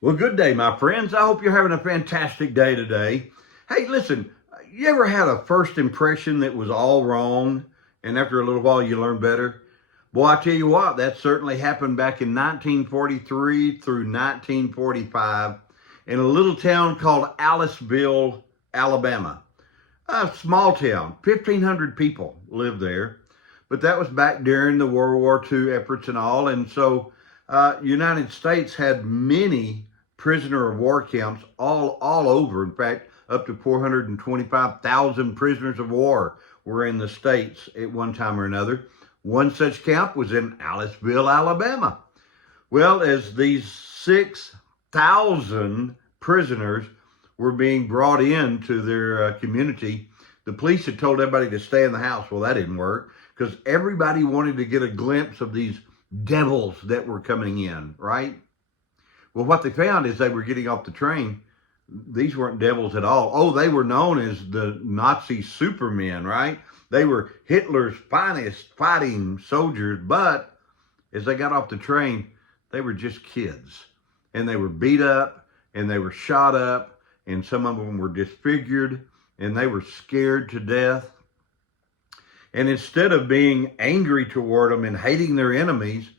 Well, good day, my friends. I hope you're having a fantastic day today. Hey, listen, you ever had a first impression that was all wrong, and after a little while you learn better? Boy, I tell you what, that certainly happened back in 1943 through 1945 in a little town called Aliceville, Alabama. A small town, 1,500 people lived there, but that was back during the World War II efforts and all. And so, United States had many prisoner of war camps all over. In fact, up to 425,000 prisoners of war were in the states at one time or another. One such camp was in Aliceville, Alabama. Well, as these 6,000 prisoners were being brought into their community, the police had told everybody to stay in the house. Well, that didn't work because everybody wanted to get a glimpse of these devils that were coming in, right? Well, what they found is they were getting off the train. These weren't devils at all. Oh, they were known as the Nazi supermen, right? They were Hitler's finest fighting soldiers, but as they got off the train, they were just kids. And they were beat up, and they were shot up, and some of them were disfigured, and they were scared to death. And instead of being angry toward them and hating their enemies,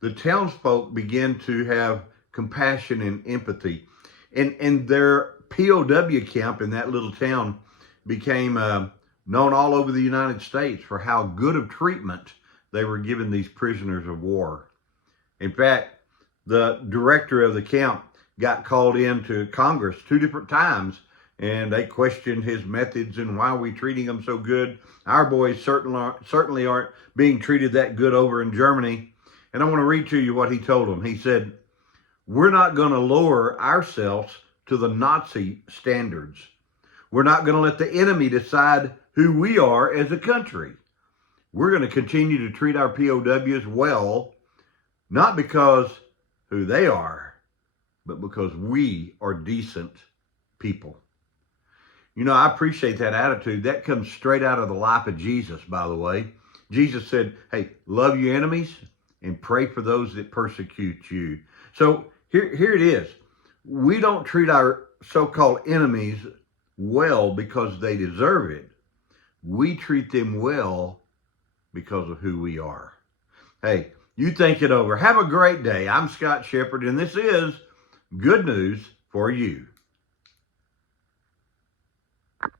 the townsfolk began to have compassion and empathy. And their POW camp in that little town became known all over the United States for how good of treatment they were giving these prisoners of war. In fact, the director of the camp got called into Congress 2 different times, and they questioned his methods and why are we treating them so good. Our boys certainly aren't being treated that good over in Germany. And I want to read to you what he told them. He said, "We're not going to lower ourselves to the Nazi standards. We're not going to let the enemy decide who we are as a country. We're going to continue to treat our POWs well, not because who they are, but because we are decent people." You know, I appreciate that attitude. That comes straight out of the life of Jesus, by the way. Jesus said, hey, love your enemies and pray for those that persecute you. So here it is. We don't treat our so-called enemies well because they deserve it. We treat them well because of who we are. Hey, you think it over. Have a great day. I'm Scott Shepherd, and this is Good News for You.